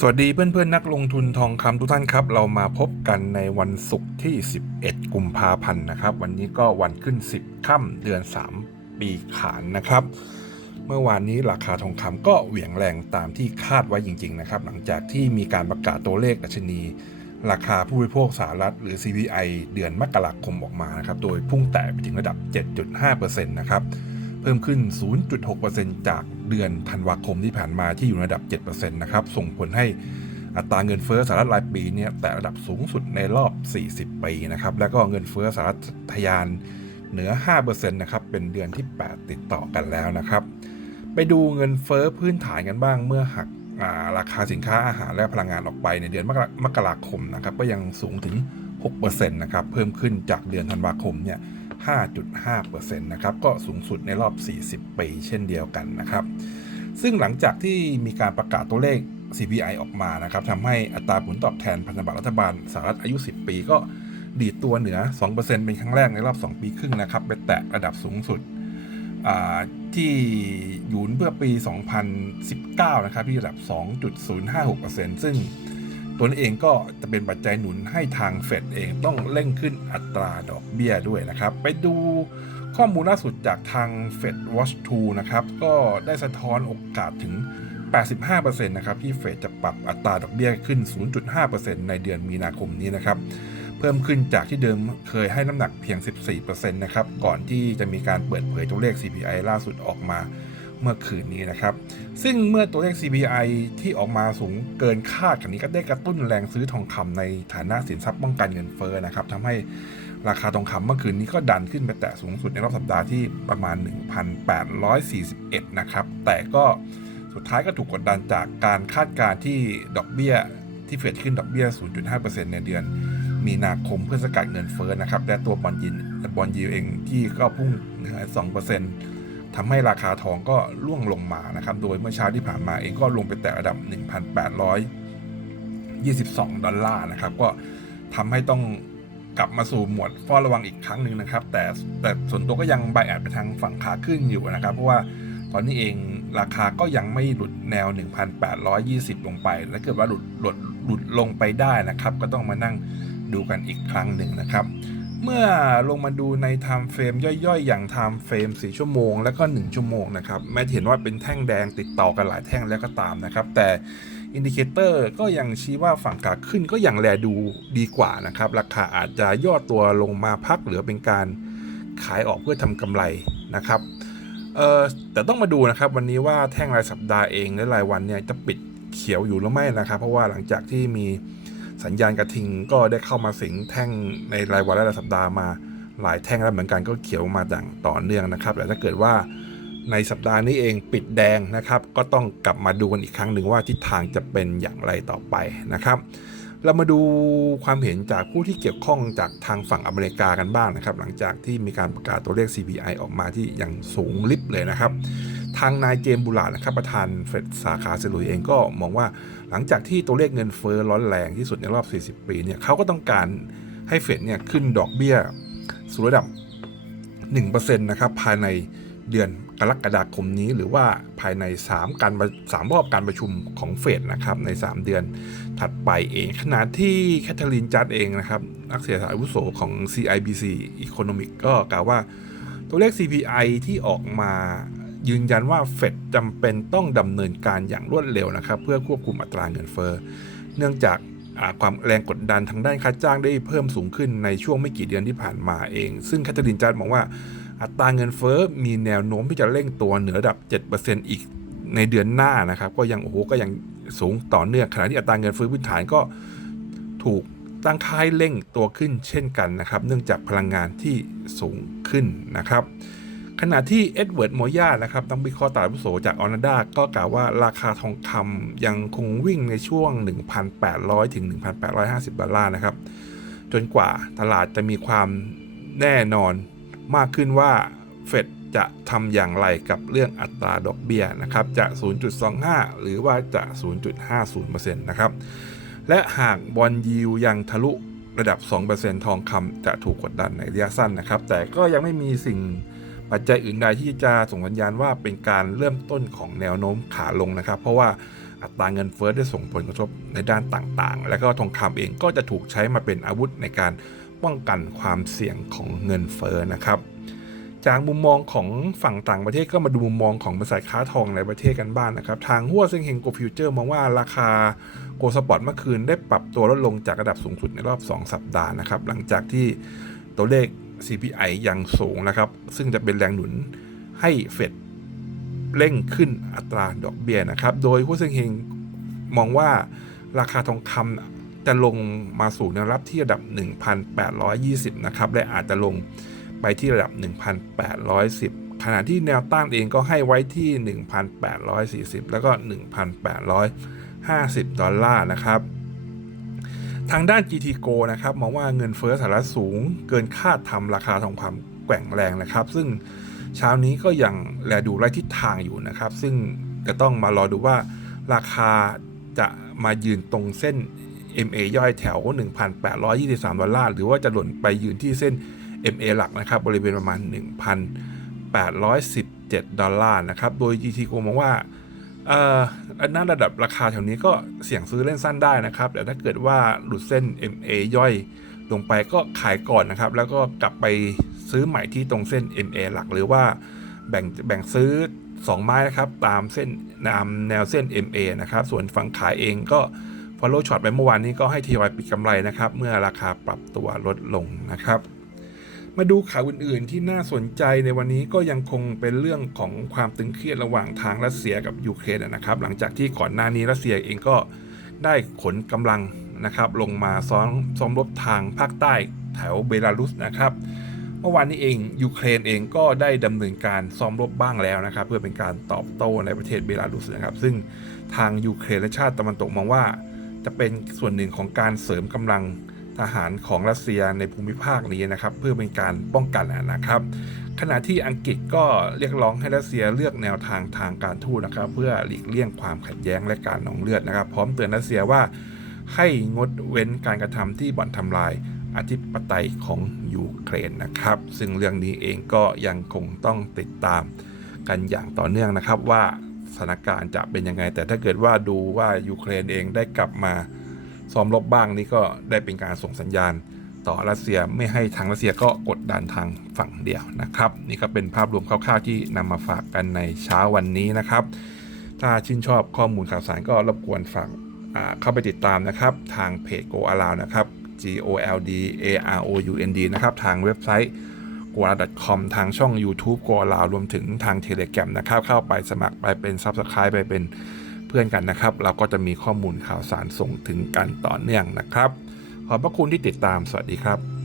สวัสดีเพื่อนๆ นักลงทุนทองคำทุกท่านครับ เรามาพบกันในวันศุกร์ที่ 11 กุมภาพันธ์นะครับ วันนี้ก็วันขึ้น 10 ค่ำเดือน 3 ปีขานนะครับ เมื่อวานนี้ราคาทองคำก็เหวี่ยงแรงตามที่คาดไว้จริง ๆ นะครับ หลังจากที่มีการประกาศตัวเลขดัชนี ราคาผู้บริโภคสหรัฐ หรือ CPI เดือนมกราคมออกมานะครับ โดยพุ่งแตะไปถึงระดับ 7.5%นะครับ พิ่มขึ้น 0.6%จากเดือนธันวาคมที่ผ่านมาที่อยู่ในระดับ 7%นะครับ ส่งผลให้อัตราเงินเฟ้อสหรัฐรายปีเนี่ยแตะระดับสูงสุดในรอบ 40 ปีนะครับ แล้วก็เงินเฟ้อสหรัฐทะยานเหนือ 5%นะครับ เป็นเดือนที่ 8 ติดต่อกันแล้วนะครับ ไปดูเงินเฟ้อพื้นฐานกันบ้างเมื่อหัการาคาสินค้าอาหารและพลังงานออกไปในเดือนมกราคมนะครับ ก็ยังสูงถึง 6%นะครับ เพิ่มขึ้นจากเดือนธันวาคมเนี่ย 5.5%นะครับ ก็สูงสุดในรอบ 40 ปีเช่นเดียวกันนะครับ ซึ่งหลังจากที่มีการประกาศตัวเลข CPI ออกมานะครับทำให้อัตราผลตอบแทนพันธบัตรรัฐบาลสหรัฐอายุ 10 ปีก็ดีดตัวเหนือ 2%เป็นครั้งแรกในรอบ 2 ปีครึ่งนะครับ ไปแตะระดับสูงสุดที่อยู่เมื่อปี 2019 นะครับที่ระดับ 2.056%ซึ่ง ตัวนี้เองก็จะเป็นปัจจัยหนุนให้ทางเฟดเองต้องเร่งขึ้นอัตราดอกเบี้ยด้วยนะครับ ไปดูข้อมูลล่าสุดจากทาง Fed Watch 2 นะครับ ก็ได้สะท้อนโอกาสถึง 85%นะครับที่เฟดจะปรับอัตราดอกเบี้ยขึ้น 0.5%ในเดือนมีนาคมนี้นะครับ เพิ่มขึ้นจากที่เดิมเคยให้น้ำหนักเพียง 14%นะครับ ก่อนที่จะมีการเปิดเผยตัวเลข CPI ล่าสุดออกมา เมื่อคืนนี้นะครับ ซึ่งเมื่อตัวเลข CPI ที่ออกมาสูงเกินคาดกันนี้ก็ได้กระตุ้นแรงซื้อทองคำในฐานะสินทรัพย์ป้องกันเงินเฟ้อนะครับทำให้ราคาทองคำเมื่อคืนนี้ก็ดันขึ้นไปแตะสูงสุดในรอบสัปดาห์ที่ประมาณ 1,841 นะครับ แต่ก็สุดท้ายก็ถูกกดดันจากการคาดการณ์ที่ดอกเบี้ยที่เฟดขึ้นดอกเบี้ย 0.5%ในเดือน มีนาคมเพื่อสกัดเงินเฟ้อนะครับ และตัวบอลยินบอลยิวเองที่ก็พุ่งเหนือ2% ทำให้ราคาทองก็ร่วงลงมานะครับ โดยเมื่อเช้าที่ผ่านมาเองก็ลงไปแตะระดับ 1,822 ดอลลาร์นะครับ ก็ทำให้ต้องกลับมาสู่หมวดเฝ้าระวังอีกครั้งหนึ่งนะครับ แต่แต่ส่วนตัวก็ยังไบแอดไปทางฝั่งขาขึ้นอยู่นะครับ เพราะว่าตอนนี้เองราคาก็ยังไม่หลุดแนว 1,820 ลงไป และเกิดว่าหลุดหลุดหลุดลงไปได้นะครับ ก็ต้องมานั่งดูกันอีกครั้งหนึ่งนะครับ เมื่อลงมาดูใน time frame ย่อยๆ อย่าง time frame 4ชั่วโมง แล้วก็ 1 ชั่วโมงนะครับแม้เห็นว่าเป็นแท่งแดงติดต่อกันหลายแท่งแล้วก็ตามนะครับ แต่อินดิเคเตอร์ก็ยังชี้ว่าฝั่งขาขึ้นก็ยังแลดูดีกว่านะครับ ราคาอาจจะย่อตัวลงมาพักเหลือเป็นการขายออกเพื่อทำกำไรนะครับเออแต่ต้องมาดูนะครับวันนี้ว่าแท่งรายสัปดาห์เองและรายวันเนี่ยจะปิดเขียวอยู่หรือไม่นะครับ เพราะว่าหลังจากที่มี สัญญาณกระทิงก็ได้เข้ามาสิงแท่งในรายวันและรายสัปดาห์มาหลายแท่งแล้วเหมือนกันก็เขียวมาอย่างต่อเนื่องนะครับแต่ถ้าเกิดว่าในสัปดาห์นี้เองปิดแดงนะครับ ก็ต้องกลับมาดูกันอีกครั้งหนึ่งว่าทิศทางจะเป็นอย่างไรต่อไปนะครับ เรามาดูความเห็นจากผู้ที่เกี่ยวข้องจากทางฝั่งอเมริกากันบ้างนะครับ หลังจากที่มีการประกาศตัวเลข CPI ออกมาที่อยังสูงลิบเลยนะครับ ทางนายเจมส์บูลาร์นะครับประธานเฟดสาขาเซลุยเองก็มองว่าหลังจากที่ตัวเลขเงินเฟ้อร้อนแรงที่สุดในรอบ 40 ปีเนี่ยเขาก็ต้องการให้เฟดเนี่ยขึ้นดอกเบี้ยสู่ระดับ 1%นะครับภายในเดือนกรกฎาคมนี้หรือว่าภายใน 3 การสามรอบการประชุมของเฟดนะครับใน 3 เดือนถัดไปเองขณะที่แคทเธอรีนจัดเองนะครับนักเศรษฐศาสตร์อาวุโสของ CIBC Economic ก็กล่าวว่า ตัวเลข CPI ที่ออกมา ยืนยันว่าเฟดจำเป็นต้องดำเนินการอย่างรวดเร็วนะครับ เพื่อควบคุมอัตราเงินเฟ้อเนื่องจากความแรงกดดันทางด้านค่าจ้างได้เพิ่มสูงขึ้นในช่วงไม่กี่เดือนที่ผ่านมาเอง ซึ่งแคทเธอรีนจัดมองว่าอัตราเงินเฟ้อมีแนวโน้มที่จะเร่งตัวเหนือระดับ 7%อีกในเดือนหน้านะครับ ก็ยังโอ้โหก็ยังสูงต่อเนื่องขณะที่อัตราเงินเฟ้อพื้นฐานก็ถูกตั้งค่ายเร่งตัวขึ้นเช่นกันนะครับ เนื่องจากพลังงานที่สูงขึ้นนะครับ ขณะที่เอ็ดเวิร์ดโมยานะครับนักวิเคราะห์ตลาดอาวุโสจากออนาดาก็กล่าวว่าราคาทองคำยังคงวิ่งในช่วง 1,800 ถึง 1,850 ดอลลาร์นะครับ จนกว่าตลาดจะมีความแน่นอนมากขึ้นว่าเฟดจะทำอย่างไรกับเรื่องอัตราดอกเบี้ยนะครับจะ 0.25 หรือว่าจะ 0.50%นะครับ และหากบอลยิวยังทะลุระดับ 2%ทองคำจะถูกกดดันในระยะสั้นนะครับ แต่ก็ยังไม่มีสิ่ง ปัจจัยอื่นใดที่จะส่งสัญญาณว่าเป็นการเริ่มต้นของแนวโน้มขาลงนะครับ เพราะว่าอัตราเงินเฟ้อได้ส่งผลกระทบในด้านต่างๆ แล้วก็ทองคำเองก็จะถูกใช้มาเป็นอาวุธในการป้องกันความเสี่ยงของเงินเฟ้อนะครับจากมุมมองของฝั่งต่างประเทศก็มาดูมุมมองของบริษัทค้าทองในประเทศกันบ้างนนะครับ ทางหัวเซ็งเฮงโกฟิวเจอร์มองว่าราคาโกลสปอร์ตเมื่อคืนได้ปรับตัวลดลงจากระดับสูงสุดในรอบ 2 สัปดาห์นะครับ หลังจากที่ตัวเลข CPI ยังสูงนะครับ ซึ่งจะเป็นแรงหนุนให้เฟดเร่งขึ้นอัตราดอกเบี้ยนะครับ โดยหัวเซ็งเฮงมองว่าราคาทองคำจะลงมาสู่แนวรับที่ระดับ 1,820 นะครับ และอาจจะลงไปที่ระดับ 1,810 ขณะที่แนวต้านเองก็ให้ไว้ที่ 1,840 แล้วก็ 1,850 ดอลลาร์นะครับ ทางด้าน GT Go นะครับมองว่าเงินเฟ้อสหรัฐสูงเกินคาดทำราคาทองคำแกว่งแรงนะครับ ซึ่งเช้านี้ก็ยังแลดูไร้ทิศทางอยู่นะครับ ซึ่งจะต้องมารอดูว่าราคาจะมายืนตรงเส้น MA ย่อยแถว 1,823 ดอลลาร์ หรือว่าจะหล่นไปยืนที่เส้น MA หลักนะครับ บริเวณประมาณ 1,817 ดอลลาร์นะครับ โดย GT โกมองว่า อันนั้นระดับราคาแถวนี้ก็เสี่ยงซื้อเล่นสั้นได้นะครับ แต่ถ้าเกิดว่าหลุดเส้น MA ย่อยลงไปก็ขายก่อนนะครับ แล้วก็กลับไปซื้อใหม่ที่ตรงเส้น MA หลักหรือว่าแบ่งแบ่งซื้อ 2 ไม้นะครับ ตามเส้นตามแนวเส้น MA นะครับ ส่วนฝั่งขายเองก็ follow short ไปเมื่อวานนี้ก็ให้ทยอยปิดกำไรนะครับ เมื่อราคาปรับตัวลดลงนะครับ มาดูข่าวอื่น ๆ ที่น่าสนใจในวันนี้ก็ยังคงเป็นเรื่องของความตึงเครียดระหว่างทางรัสเซียกับยูเครนนะครับ หลังจากที่ก่อนหน้านี้รัสเซียเองก็ได้ขนกำลังนะครับลงมาซ้อมซ้อมรบทางภาคใต้แถวเบลารุสนะครับ เมื่อวานนี้เองยูเครนเองก็ได้ดำเนินการซ้อมรบบ้างแล้วนะครับ เพื่อเป็นการตอบโต้ในประเทศเบลารุสนะครับ ซึ่งทางยูเครนและชาติตะวันตกมองว่า จะเป็นส่วนหนึ่งของการเสริมกำลัง ทหารของรัสเซียในภูมิภาคนี้นะครับ เพื่อเป็นการป้องกันนะครับ ขณะที่อังกฤษก็เรียกร้องให้รัสเซียเลือกแนวทางทางการทูตนะครับ เพื่อหลีกเลี่ยงความขัดแย้งและการนองเลือดนะครับ พร้อมเตือนรัสเซียว่าให้งดเว้นการกระทำที่บ่อนทำลายอธิปไตยของยูเครนนะครับ ซึ่งเรื่องนี้เองก็ยังคงต้องติดตามกันอย่างต่อเนื่องนะครับว่าสถานการณ์จะเป็นยังไง แต่ถ้าเกิดว่าดูว่ายูเครนเองได้กลับมา ซ้อมรบบ้างนี่ก็ได้เป็นการส่งสัญญาณ ต่อรัสเซียไม่ให้ทางรัสเซียก็กดดันทางฝั่งเดียวนะครับ นี่ก็เป็นภาพรวมคร่าวๆที่นำมาฝากกันในเช้าวันนี้นะครับ ถ้าชื่นชอบข้อมูลข่าวสารก็รบกวนฝากเข้าไปติดตามนะครับ ทางเพจ Go Around นะครับ G O L D A R O U N D นะครับ ทางเว็บไซต์ g o a c o m ทางช่อง YouTube g o a รวมถึงทาง Telegram นะครับ เข้าไปสมัครไปเป็น Subscribe ไปเป็น พื่อนกันนะครับ เราก็จะมีข้อมูลข่าวสารส่งถึงกันต่อเนื่องนะครับ ขอบพระคุณที่ติดตามสวัสดีครับ